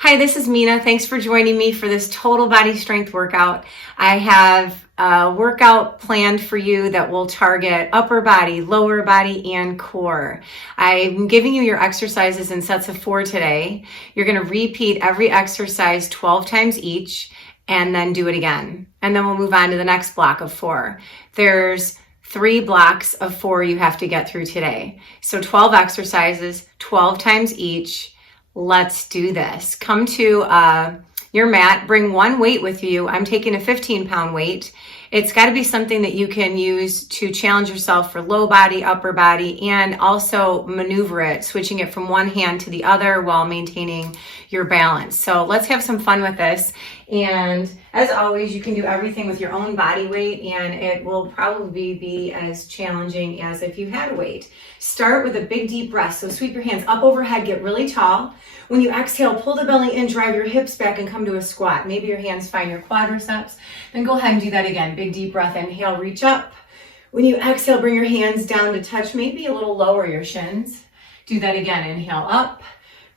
Hi, this is Mina. Thanks for joining me for this total body strength workout. I have a workout planned for you that will target upper body, lower body, and core. I'm giving you your exercises in sets of 4 today. You're going to repeat every exercise 12 times each and then do it again. And then we'll move on to the next block of 4. There's 3 blocks of 4 you have to get through today. So 12 exercises, 12 times each. Let's do this. Come to your mat, bring one weight with you. I'm taking a 15-pound weight. It's got to be something that you can use to challenge yourself for low body, upper body, and also maneuver it, switching it from one hand to the other while maintaining your balance. So let's have some fun with this. And as always, you can do everything with your own body weight, and it will probably be as challenging as if you had a weight. Start with a big deep breath. So sweep your hands up overhead, get really tall. When you exhale, pull the belly in, drive your hips back, and come to a squat. Maybe your hands find your quadriceps. Then go ahead and do that again. Big deep breath, inhale, reach up. When you exhale, bring your hands down to touch, maybe a little lower your shins. Do that again, inhale up.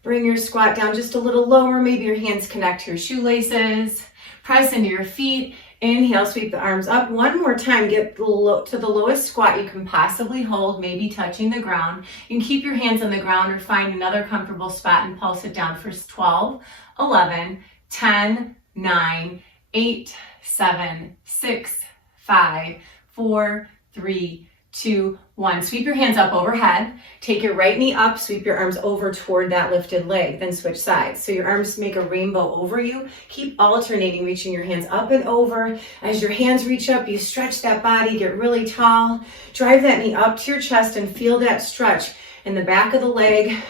Bring your squat down just a little lower. Maybe your hands connect to your shoelaces. Press into your feet. Inhale, sweep the arms up. One more time, get to the lowest squat you can possibly hold, maybe touching the ground. You can keep your hands on the ground or find another comfortable spot and pulse it down for 12, 11, 10, 9, 8, 7, 6, 5, 4, 3, 2, 1. Sweep your hands up overhead. Take your right knee up, sweep your arms over toward that lifted leg, then switch sides. So your arms make a rainbow over you. Keep alternating, reaching your hands up and over. As your hands reach up, you stretch that body, get really tall. Drive that knee up to your chest and feel that stretch in the back of the leg,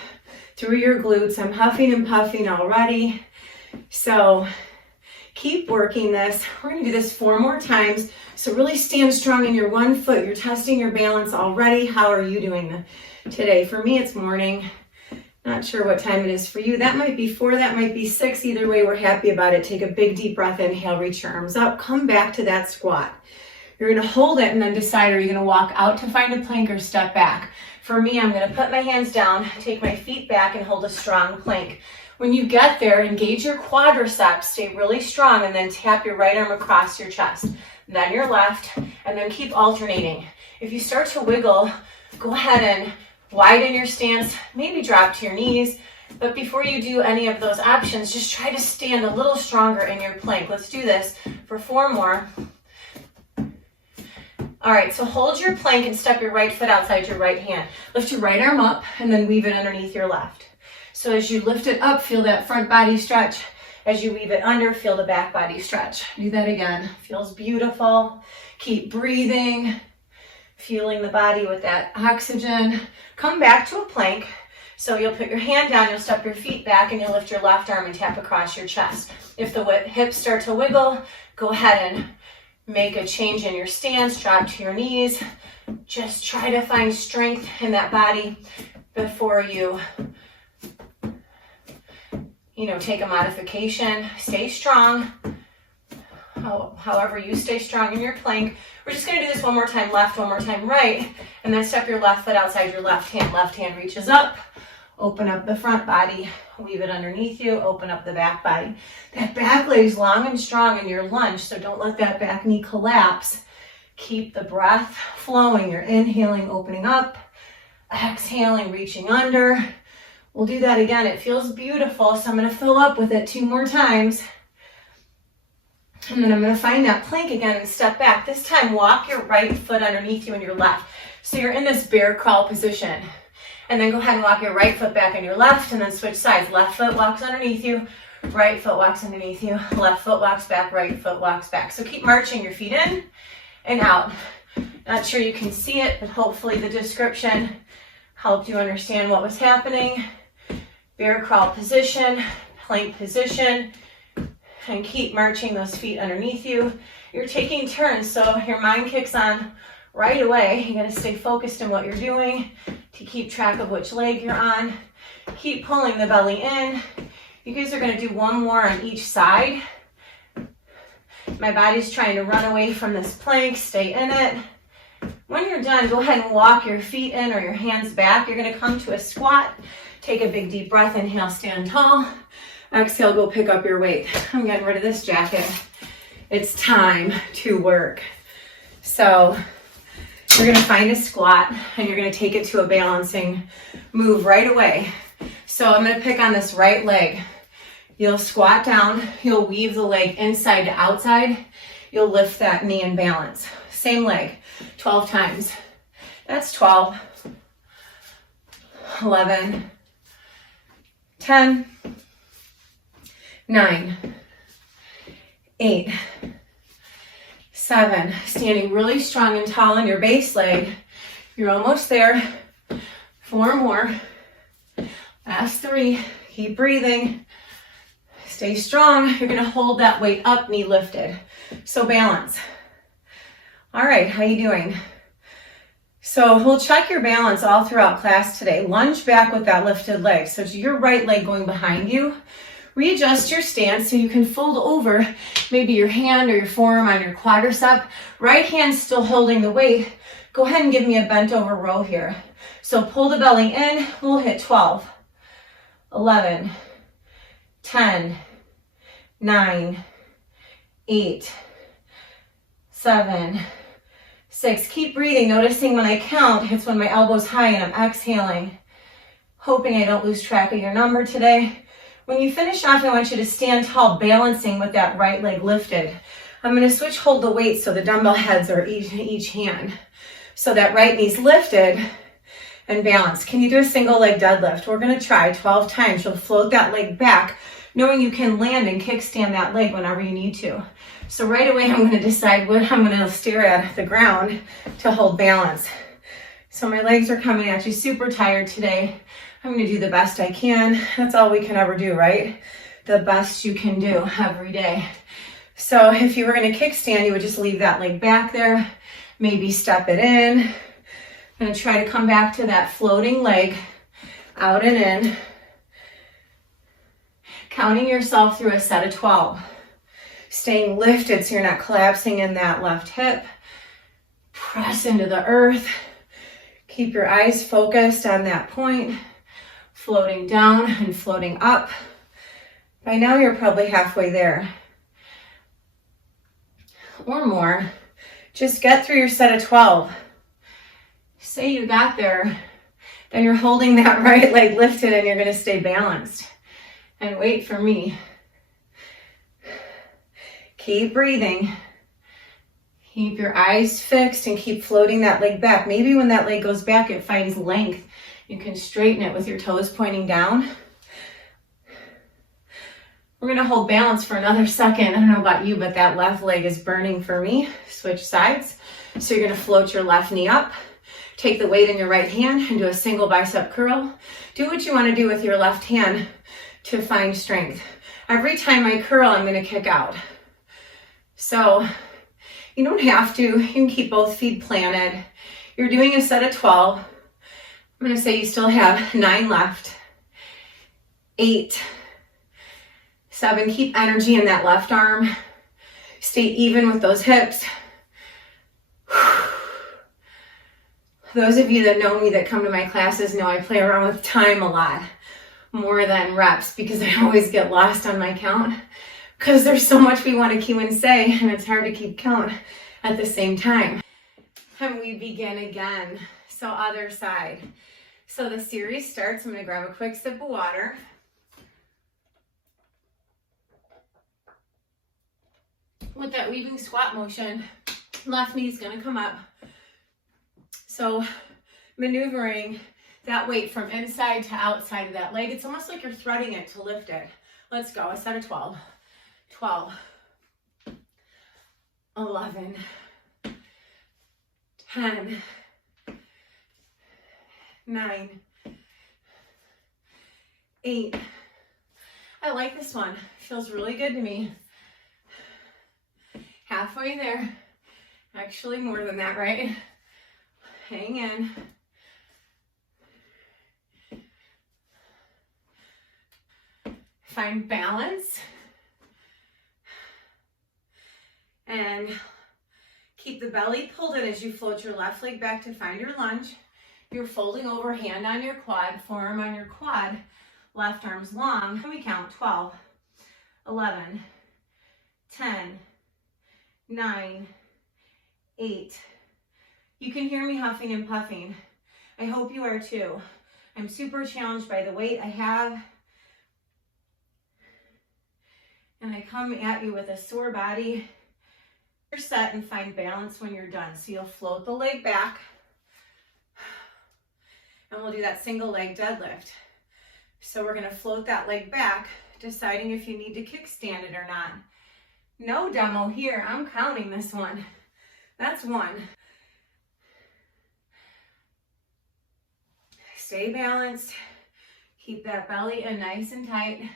through your glutes. I'm huffing and puffing already. So keep working this. We're going to do this 4 more times. So really stand strong in your one foot. You're testing your balance already. How are you doing today? For me, it's morning. Not sure what time it is for you. That might be 4, that might be 6. Either way, we're happy about it. Take a big deep breath. Inhale, reach your arms up. Come back to that squat. You're going to hold it and then decide, are you going to walk out to find a plank or step back? For me, I'm going to put my hands down, take my feet back, and hold a strong plank. When you get there, engage your quadriceps, stay really strong, and then tap your right arm across your chest. Then your left, and then keep alternating. If you start to wiggle, go ahead and widen your stance, maybe drop to your knees. But before you do any of those options, just try to stand a little stronger in your plank. Let's do this for 4 more. All right, so hold your plank and step your right foot outside your right hand. Lift your right arm up and then weave it underneath your left. So as you lift it up, feel that front body stretch. As you weave it under, feel the back body stretch. Do that again. Feels beautiful. Keep breathing, feeling the body with that oxygen. Come back to a plank. So you'll put your hand down, you'll step your feet back, and you'll lift your left arm and tap across your chest. If the hips start to wiggle, go ahead and make a change in your stance, drop to your knees. Just try to find strength in that body before you take a modification. Stay strong. However you stay strong in your plank. We're just going to do this 1 more time left, 1 more time right, and then step your left foot outside your left hand. Left hand reaches up. Open up the front body, weave it underneath you, open up the back body. That back leg's long and strong in your lunge, so don't let that back knee collapse. Keep the breath flowing. You're inhaling, opening up, exhaling, reaching under. We'll do that again. It feels beautiful, so I'm going to fill up with it 2 more times. And then I'm going to find that plank again and step back. This time, walk your right foot underneath you and your left. So you're in this bear crawl position. And then go ahead and walk your right foot back on your left and then switch sides. Left foot walks underneath you, right foot walks underneath you, left foot walks back, right foot walks back. So keep marching your feet in and out. Not sure you can see it, but hopefully the description helped you understand what was happening. Bear crawl position, plank position, and keep marching those feet underneath you. You're taking turns, so your mind kicks on right away. You got to stay focused on what you're doing to keep track of which leg you're on. Keep pulling the belly in. You guys are going to do 1 more on each side. My body's trying to run away from this plank. Stay in it. When you're done, go ahead and walk your feet in or your hands back. You're going to come to a squat. Take a big deep breath. Inhale, stand tall. Exhale, go pick up your weight. I'm getting rid of this jacket. It's time to work. So you're gonna find a squat and you're gonna take it to a balancing move right away. So I'm gonna pick on this right leg. You'll squat down, you'll weave the leg inside to outside, you'll lift that knee and balance. Same leg, 12 times. That's 12, 11, 10, 9, 8, 7. Standing really strong and tall on your base leg. You're almost there. 4 more. Last 3. Keep breathing. Stay strong. You're gonna hold that weight up, knee lifted. So balance. All right, how you doing? So we'll check your balance all throughout class today. Lunge back with that lifted leg. So to your right leg going behind you. Readjust your stance so you can fold over maybe your hand or your forearm on your quadricep. Right hand still holding the weight. Go ahead and give me a bent over row here. So pull the belly in. We'll hit 12, 11, 10, 9, 8, 7, 6. Keep breathing, noticing when I count, it's when my elbow's high and I'm exhaling. Hoping I don't lose track of your number today. When you finish off, I want you to stand tall, balancing with that right leg lifted. I'm gonna switch hold the weight so the dumbbell heads are each hand. So that right knee's lifted and balanced. Can you do a single leg deadlift? We're gonna try 12 times. You'll float that leg back, knowing you can land and kickstand that leg whenever you need to. So right away, I'm gonna decide what I'm gonna stare at the ground to hold balance. So my legs are coming at you super tired today. I'm gonna do the best I can. That's all we can ever do, right? The best you can do every day. So if you were gonna kickstand, you would just leave that leg back there, maybe step it in. I'm gonna try to come back to that floating leg, out and in. Counting yourself through a set of 12. Staying lifted so you're not collapsing in that left hip. Press into the earth. Keep your eyes focused on that point. Floating down and floating up. By now you're probably halfway there or more. Just get through your set of 12. Say you got there, then you're holding that right leg lifted and you're gonna stay balanced. And wait for me. Keep breathing. Keep your eyes fixed and keep floating that leg back. Maybe when that leg goes back, it finds length. You can straighten it with your toes pointing down. We're gonna hold balance for another second. I don't know about you, but that left leg is burning for me. Switch sides. So you're gonna float your left knee up. Take the weight in your right hand and do a single bicep curl. Do what you wanna do with your left hand to find strength. Every time I curl, I'm gonna kick out. So you don't have to. You can keep both feet planted. You're doing a set of 12. I'm gonna say you still have 9 left. 8, 7, keep energy in that left arm. Stay even with those hips. Those of you that know me, that come to my classes, know I play around with time a lot, more than reps, because I always get lost on my count, because there's so much we want to cue and say, and it's hard to keep count at the same time. And we begin again. So other side. So the series starts. I'm gonna grab a quick sip of water. With that weaving squat motion, left knee's gonna come up. So maneuvering that weight from inside to outside of that leg. It's almost like you're threading it to lift it. Let's go, a set of 12. 12, 11, 10, 9, 8. I like this one. Feels really good to me. Halfway there. Actually more than that, right? Hang in. Find balance. And keep the belly pulled in as you float your left leg back to find your lunge. You're folding over, hand on your quad, forearm on your quad. Left arm's long. We count 12, 11, 10, 9, 8. You can hear me huffing and puffing. I hope you are too. I'm super challenged by the weight I have. And I come at you with a sore body. You're set and find balance when you're done. So you'll float the leg back. And we'll do that single leg deadlift. So we're gonna float that leg back, deciding if you need to kickstand it or not. No demo here, I'm counting this one. That's one. Stay balanced. Keep that belly in nice and tight.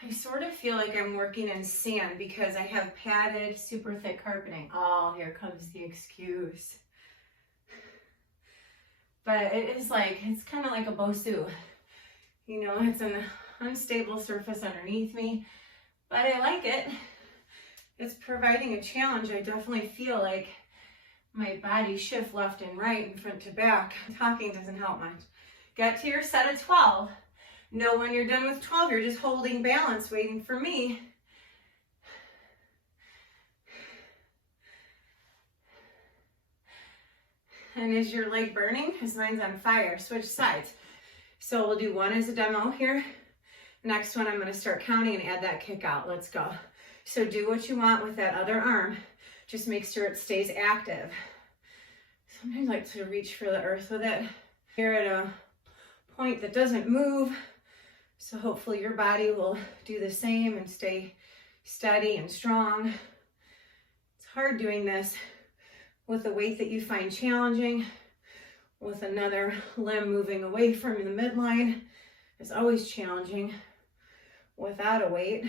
I sort of feel like I'm working in sand because I have padded, super thick carpeting. Oh, here comes the excuse. But it is like, it's kind of like a Bosu. You know, it's an unstable surface underneath me, but I like it. It's providing a challenge. I definitely feel like my body shift left and right and front to back. Talking doesn't help much. Get to your set of 12. Know when you're done with 12, you're just holding balance, waiting for me. And is your leg burning? Because mine's on fire. Switch sides. So we'll do one as a demo here. Next one, I'm going to start counting and add that kick out. Let's go. So do what you want with that other arm. Just make sure it stays active. Sometimes I like to reach for the earth with it. You're at a point that doesn't move. So hopefully your body will do the same and stay steady and strong. It's hard doing this with a weight that you find challenging, with another limb moving away from the midline. It's always challenging without a weight.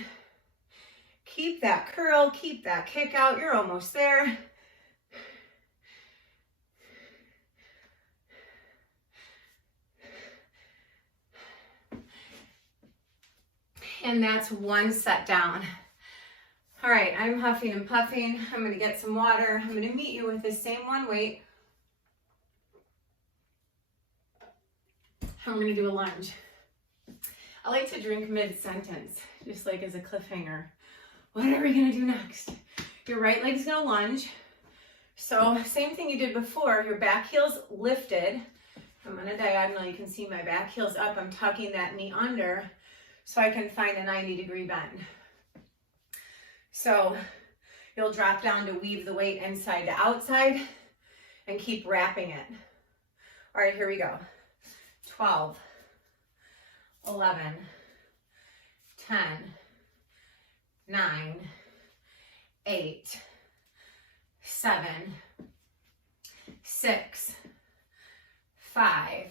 Keep that curl, keep that kick out. You're almost there. And that's one set down. All right, I'm huffing and puffing. I'm gonna get some water. I'm gonna meet you with the same one weight. I'm gonna do a lunge. I like to drink mid-sentence, just like as a cliffhanger. What are we gonna do next? Your right leg's gonna lunge. So same thing you did before, your back heel's lifted. I'm gonna diagonal, you can see my back heel's up. I'm tucking that knee under so I can find a 90-degree bend. So you'll drop down to weave the weight inside to outside and keep wrapping it. All right, here we go. 12, 11, 10, 9, 8, 7, 6, 5,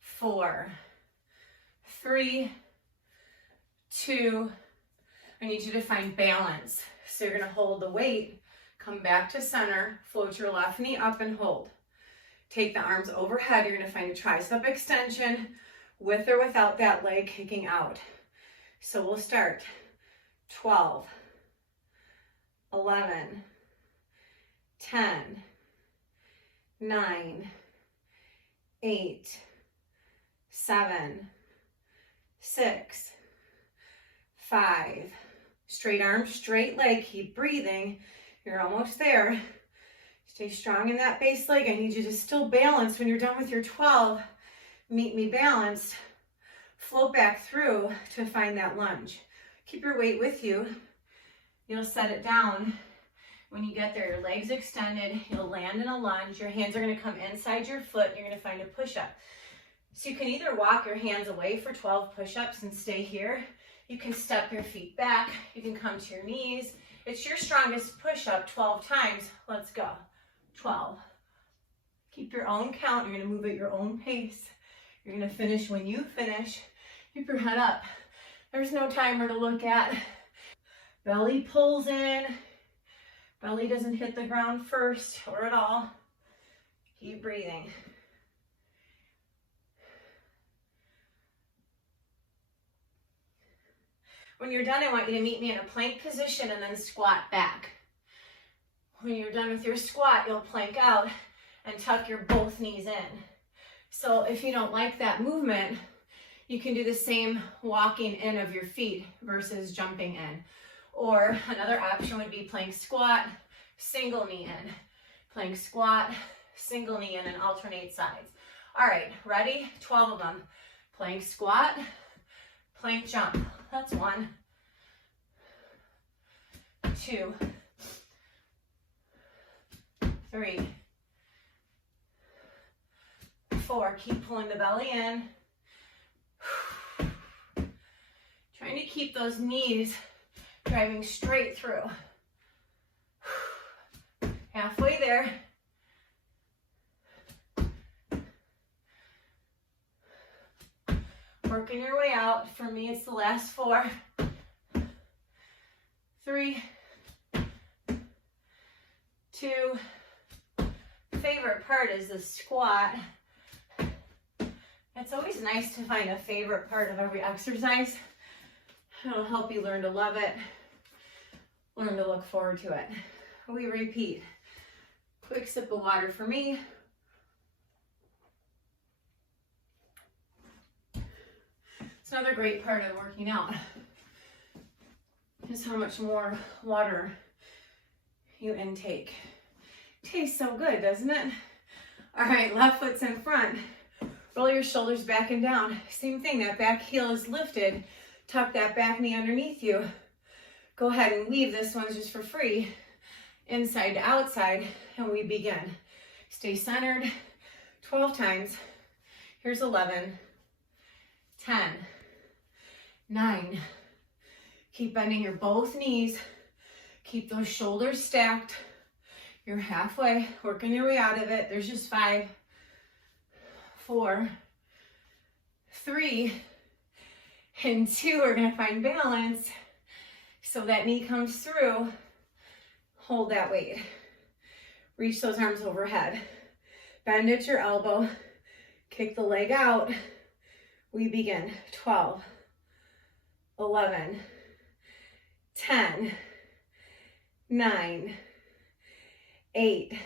4, 3, 2, I need you to find balance. So you're gonna hold the weight, come back to center, float your left knee up and hold. Take the arms overhead, you're gonna find a tricep extension with or without that leg kicking out. So we'll start 12, 11, 10, 9, 8, 7, 6, 5, straight arm, straight leg, keep breathing. You're almost there. Stay strong in that base leg. I need you to still balance when you're done with your 12. Meet me balanced. Float back through to find that lunge. Keep your weight with you. You'll set it down. When you get there, your legs extended, you'll land in a lunge. Your hands are gonna come inside your foot. You're gonna find a push-up. So you can either walk your hands away for 12 push-ups and stay here. You can step your feet back. You can come to your knees. It's your strongest push-up 12 times. Let's go. 12. Keep your own count. You're gonna move at your own pace. You're gonna finish when you finish. Keep your head up. There's no timer to look at. Belly pulls in. Belly doesn't hit the ground first or at all. Keep breathing. When you're done, I want you to meet me in a plank position and then squat back. When you're done with your squat, you'll plank out and tuck your both knees in. So if you don't like that movement, you can do the same walking in of your feet versus jumping in. Or another option would be plank squat, single knee in. Plank squat, single knee in, and alternate sides. All right, ready? 12 of them. Plank squat, plank jump. That's 1, 2, 3, 4. Keep pulling the belly in. Trying to keep those knees driving straight through. Halfway there. Working your way out. For me, it's the last 4. 3, 2. Favorite part is the squat. It's always nice to find a favorite part of every exercise. It'll help you learn to love it, learn to look forward to it. We repeat. Quick sip of water for me. It's another great part of working out is how much more water you intake. Tastes so good, doesn't it? All right, left foot's in front. Roll your shoulders back and down. Same thing, that back heel is lifted. Tuck that back knee underneath you. Go ahead and weave. This one's just for free. Inside to outside, and we begin. Stay centered. 12 times. Here's 11, 10, 9. Keep bending your both knees. Keep those shoulders stacked. You're halfway, working your way out of it. There's just 5, 4, 3, and 2. We're gonna find balance. So that knee comes through. Hold that weight. Reach those arms overhead. Bend at your elbow. Kick the leg out. We begin. 12, 11, 10, 9, 8,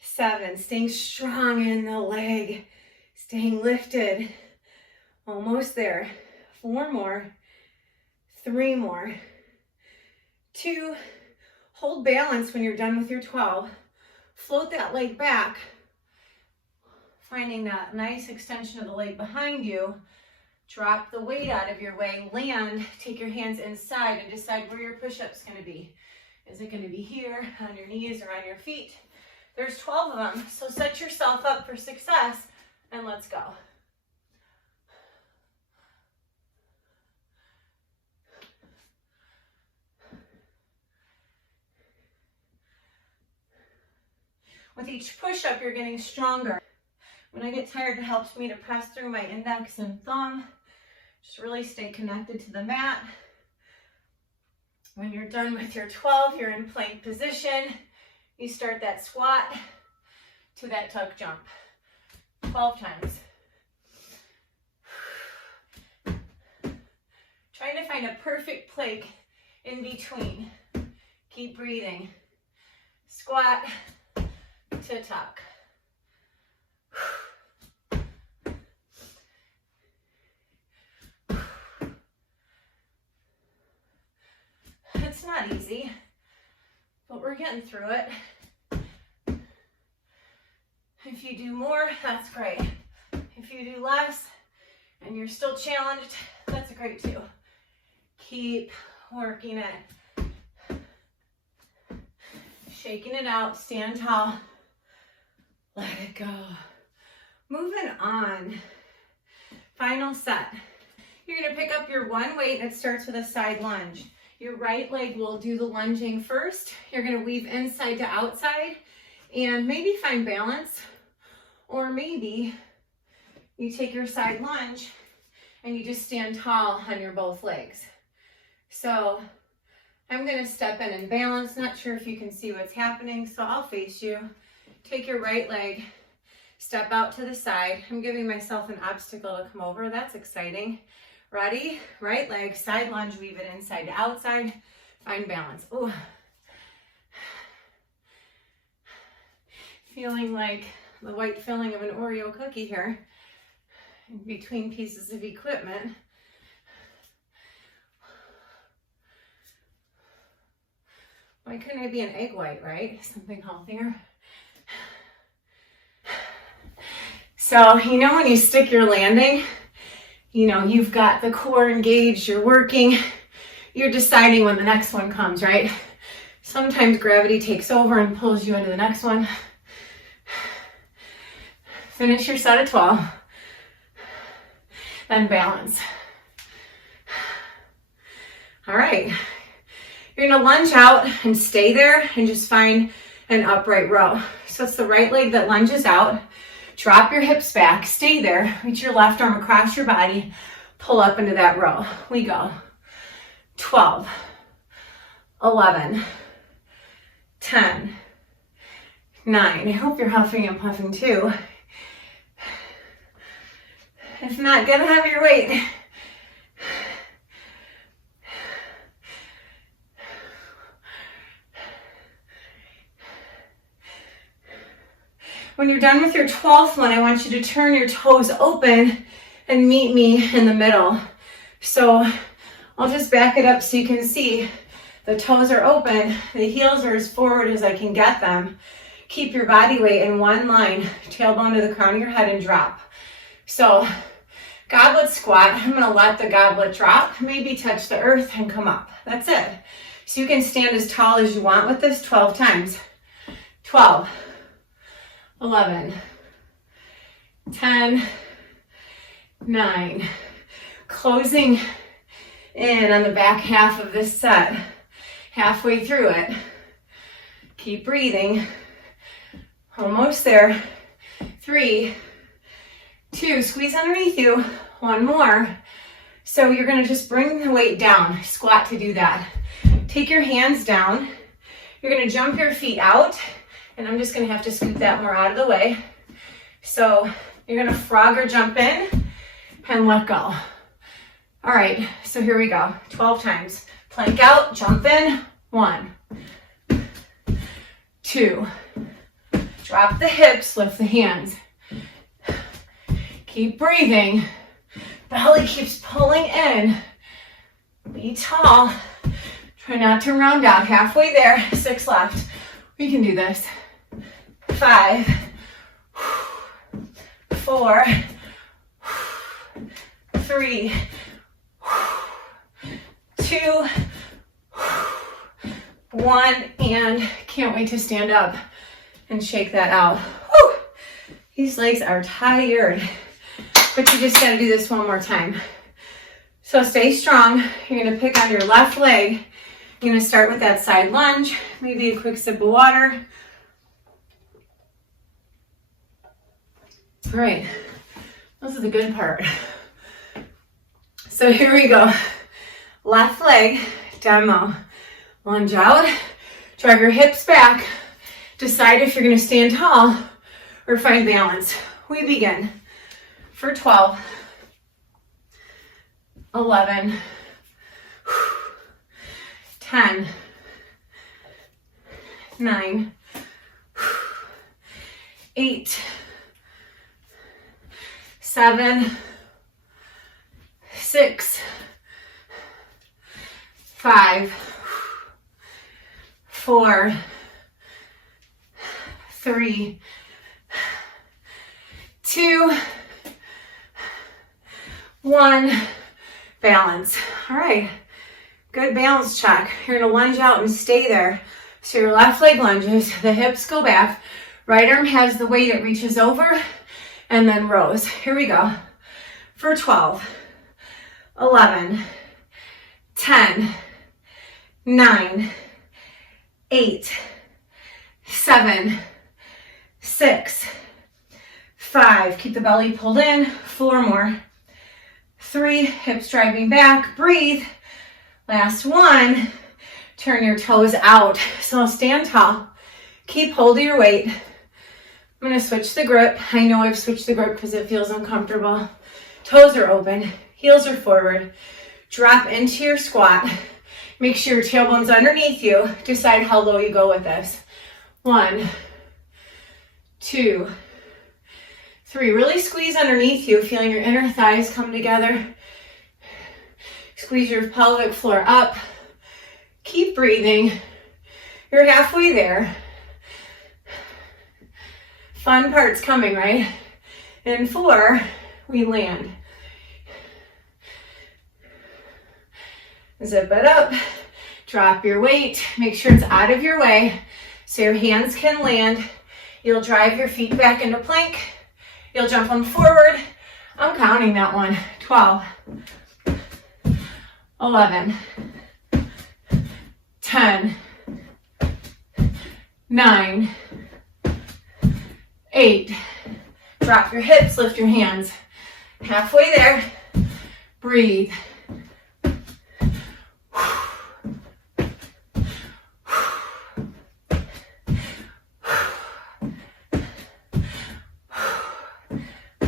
7. Staying strong in the leg. Staying lifted. Almost there. 4 more. 3 more. 2. Hold balance when you're done with your 12. Float that leg back. Finding that nice extension of the leg behind you. Drop the weight out of your way. Land. Take your hands inside and decide where your push-up's going to be. Is it going to be here, on your knees, or on your feet? There's 12 of them, so set yourself up for success, and let's go. With each push-up, you're getting stronger. When I get tired, it helps me to press through my index and thumb. Just really stay connected to the mat. When you're done with your 12, you're in plank position. You start that squat to that tuck jump. 12 times. Trying to find a perfect plank in between. Keep breathing. Squat to tuck. It's not easy, but we're getting through it. If you do more, that's great. If you do less and you're still challenged, that's great too. Keep working it. Shaking it out, stand tall. Let it go. Moving on. Final set. You're gonna pick up your one weight and it starts with a side lunge. Your right leg will do the lunging first. You're gonna weave inside to outside and maybe find balance, or maybe you take your side lunge and you just stand tall on your both legs. So I'm gonna step in and balance. Not sure if you can see what's happening, so I'll face you. Take your right leg, step out to the side. I'm giving myself an obstacle to come over. That's exciting. Ready? Right leg, side lunge, weave it inside to outside. Find balance. Ooh. Feeling like the white filling of an Oreo cookie here in between pieces of equipment. Why couldn't it be an egg white, right? Something healthier. So, you know, when you stick your landing, you know, you've got the core engaged, you're working, you're deciding when the next one comes, right? Sometimes gravity takes over and pulls you into the next one. Finish your set of 12. Then balance. All right. You're gonna lunge out and stay there and just find an upright row. So it's the right leg that lunges out. Drop your hips back, stay there, reach your left arm across your body, pull up into that row. We go. 12, 11, 10, 9. I hope you're huffing and puffing too. If not, get a heavier weight. When you're done with your 12th one, I want you to turn your toes open and meet me in the middle. So I'll just back it up so you can see the toes are open, the heels are as forward as I can get them. Keep your body weight in one line, tailbone to the crown of your head and drop. So goblet squat, I'm gonna let the goblet drop, maybe touch the earth and come up. That's it. So you can stand as tall as you want with this 12 times. 12. 11, 10, 9, closing in on the back half of this set, halfway through it. Keep breathing, almost there. 3, 2, squeeze underneath you, 1 more. So you're gonna just bring the weight down, squat to do that. Take your hands down, you're gonna jump your feet out, and I'm just gonna have to scoot that more out of the way. So you're gonna frog or jump in and let go. All right, so here we go, 12 times. Plank out, jump in, 1, 2, drop the hips, lift the hands. Keep breathing, belly keeps pulling in. Be tall, try not to round out, halfway there, 6 left. We can do this. 5, 4, 3, 2, 1, and can't wait to stand up and shake that out. Whew. These legs are tired, but you just gotta do this one more time. So stay strong. You're gonna pick on your left leg. You're gonna start with that side lunge, maybe a quick sip of water. All right, this is the good part. So here we go. Left leg demo. Lunge out, drive your hips back. Decide if you're gonna stand tall or find balance. We begin for 12, 11, 10, 9, 8, 7, 6, 5, 4, 3, 2, 1, balance. All right, good balance check. You're gonna lunge out and stay there. So your left leg lunges, the hips go back, right arm has the weight, it reaches over, and then rows. Here we go. For 12, 11, 10, 9, 8, 7, 6, 5. Keep the belly pulled in. 4 more. 3, hips driving back. Breathe. Last 1. Turn your toes out. So stand tall. Keep hold of your weight. I'm going to switch the grip. I know I've switched the grip because it feels uncomfortable. Toes are open. Heels are forward. Drop into your squat. Make sure your tailbone's underneath you. Decide how low you go with this. 1, 2, 3. Really squeeze underneath you, feeling your inner thighs come together. Squeeze your pelvic floor up. Keep breathing. You're halfway there. Fun part's coming, right? In 4, we land. Zip it up. Drop your weight. Make sure it's out of your way so your hands can land. You'll drive your feet back into plank. You'll jump them forward. I'm counting that one. 12, 11, 10, 9, 8. Drop your hips, lift your hands. Halfway there. Breathe.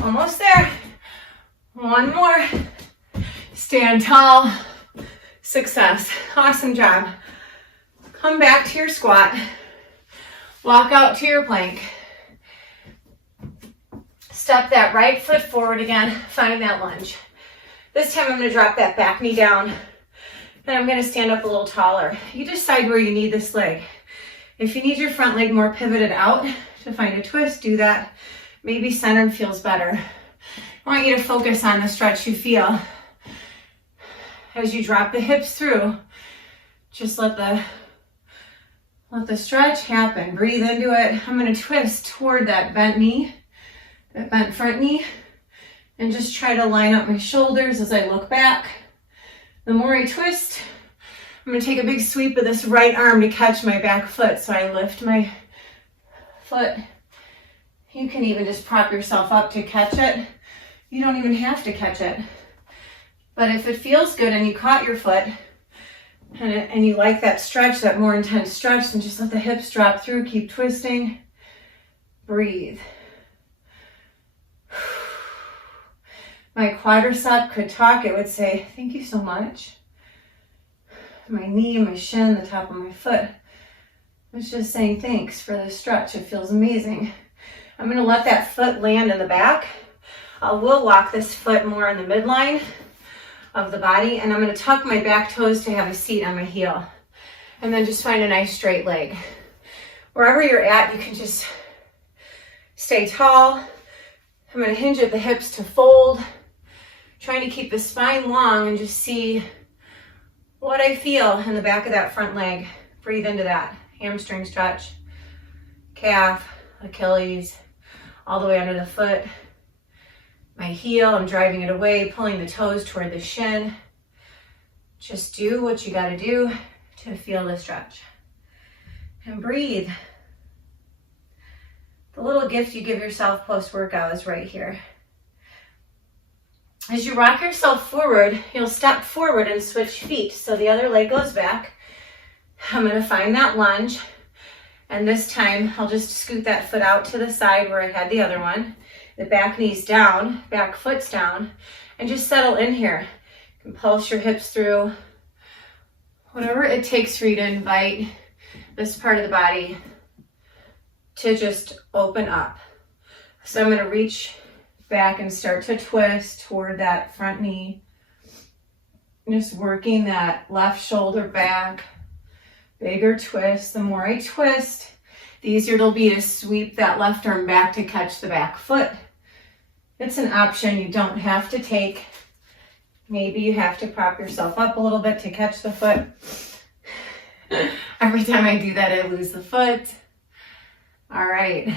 Almost there. One more. Stand tall. Success. Awesome job. Come back to your squat. Walk out to your plank. Step that right foot forward again. Find that lunge. This time I'm going to drop that back knee down. And I'm going to stand up a little taller. You decide where you need this leg. If you need your front leg more pivoted out to find a twist, do that. Maybe centered feels better. I want you to focus on the stretch you feel. As you drop the hips through, just let the stretch happen. Breathe into it. I'm going to twist toward that bent knee, that bent front knee, and just try to line up my shoulders as I look back. The more I twist, I'm going to take a big sweep of this right arm to catch my back foot. So I lift my foot. You can even just prop yourself up to catch it. You don't even have to catch it. But if it feels good and you caught your foot and you like that stretch, that more intense stretch, then just let the hips drop through. Keep twisting. Breathe. My quadricep could talk. It would say, thank you so much. My knee, my shin, the top of my foot. It's just saying thanks for this stretch. It feels amazing. I'm going to let that foot land in the back. I will walk this foot more in the midline of the body, and I'm going to tuck my back toes to have a seat on my heel. And then just find a nice straight leg. Wherever you're at, you can just stay tall. I'm going to hinge at the hips to fold. Trying to keep the spine long and just see what I feel in the back of that front leg. Breathe into that. Hamstring stretch, calf, Achilles, all the way under the foot. My heel, I'm driving it away, pulling the toes toward the shin. Just do what you got to do to feel the stretch. And breathe. The little gift you give yourself post-workout is right here. As you rock yourself forward, you'll step forward and switch feet. So the other leg goes back. I'm going to find that lunge. And this time, I'll just scoot that foot out to the side where I had the other one. The back knee's down, back foot's down. And just settle in here. You can pulse your hips through. Whatever it takes for you to invite this part of the body to just open up. So I'm going to reach back and start to twist toward that front knee. Just working that left shoulder back. Bigger twist. The more I twist, the easier it'll be to sweep that left arm back to catch the back foot. It's an option you don't have to take. Maybe you have to prop yourself up a little bit to catch the foot. Every time I do that, I lose the foot. All right.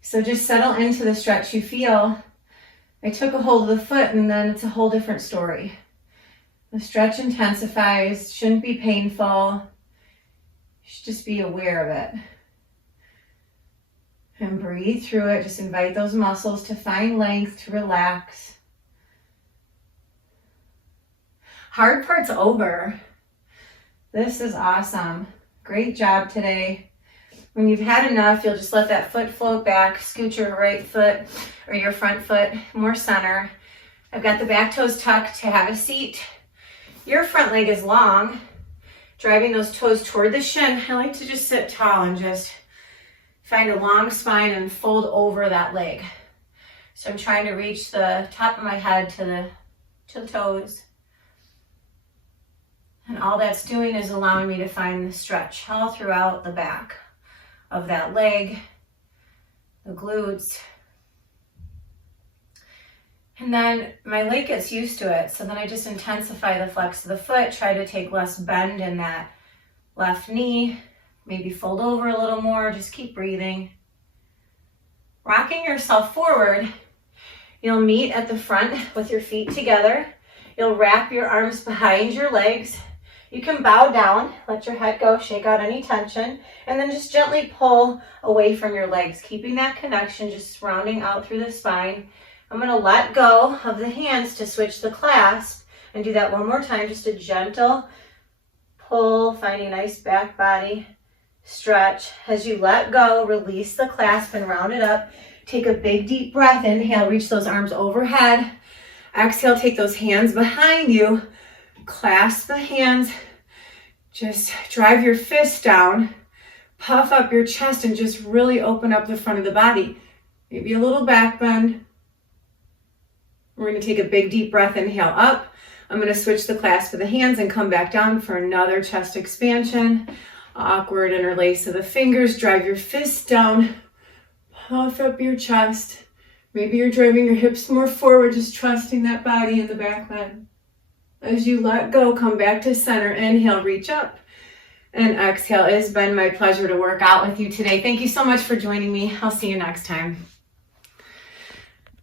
So just settle into the stretch you feel. I took a hold of the foot and then it's a whole different story. The stretch intensifies, shouldn't be painful. You should just be aware of it. And breathe through it. Just invite those muscles to find length, to relax. Hard part's over. This is awesome. Great job today. When you've had enough, you'll just let that foot float back, scoot your right foot or your front foot more center. I've got the back toes tucked to have a seat. Your front leg is long, driving those toes toward the shin. I like to just sit tall and just Find a long spine and fold over that leg. So I'm trying to reach the top of my head to the toes. And all that's doing is allowing me to find the stretch all throughout the back of that leg, the glutes. And then my leg gets used to it. So then I just intensify the flex of the foot, try to take less bend in that left knee, maybe fold over a little more, just keep breathing. Rocking yourself forward, you'll meet at the front with your feet together. You'll wrap your arms behind your legs. You can bow down, let your head go, shake out any tension, and then just gently pull away from your legs, keeping that connection, just rounding out through the spine. I'm going to let go of the hands to switch the clasp and do that one more time, just a gentle pull, finding a nice back body stretch. As you let go, release the clasp and round it up. Take a big deep breath. Inhale, reach those arms overhead. Exhale, take those hands behind you. Clasp the hands. Just drive your fist down. Puff up your chest and just really open up the front of the body. Maybe a little back bend. We're going to take a big deep breath. Inhale up. I'm going to switch the clasp of the hands and come back down for another chest expansion. Awkward interlace of the fingers. Drive your fists down. Puff up your chest. Maybe you're driving your hips more forward, just trusting that body in the back bend. As you let go, come back to center. Inhale, reach up. And exhale. It has been my pleasure to work out with you today. Thank you so much for joining me. I'll see you next time.